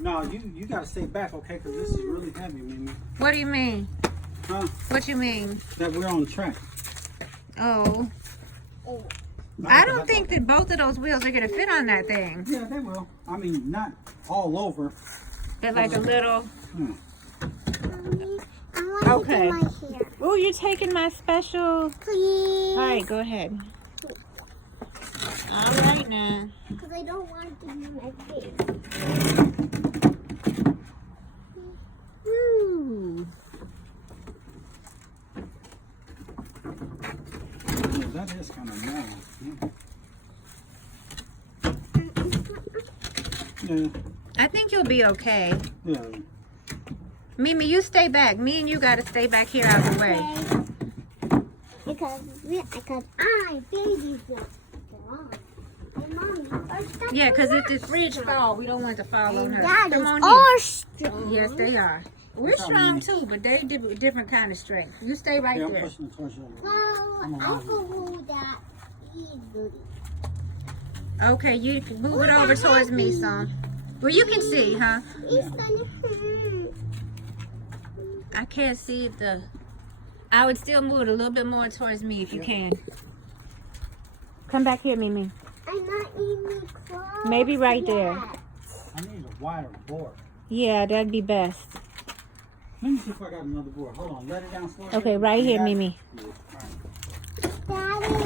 No, you gotta stay back, okay? Because this is really heavy, Mimi. What do you mean? Huh? What you mean? That we're on track. Oh. I don't think that both of those wheels are going to fit on that thing. Yeah, they will. I mean, not all over. They're like a little... Hmm. I want Okay. to do my hair. Oh, you're taking my special... Please. All right, go ahead. All right, now. Because I don't want to do my face. Woo. Yeah, that is kind of narrow. Yeah. I think you'll be okay. Yeah. Mimi, you stay back. Me and you got to stay back here out the way. Okay. Because I baby's not strong. And mommy are stuck. Yeah, because if the fridge fall, we don't want it to fall on her. That Come is on in. all strong. Yes, they are. We're strong too, but they different kind of strength. You stay right Yeah, I'm there. pushing it towards you. No, I can hold that easily. Okay, you can move it over towards me some. Well, you can see, huh? It's gonna hurt. I can't see the... I would still move it a little bit more towards me if you can. Come back here, Mimi. I'm not even close. Maybe right there. yet. I need a wider board. Yeah, that'd be best. Let me see if I got another board. Hold on. Let it down slow. Okay, right here, Mimi. Yeah. All right. Daddy.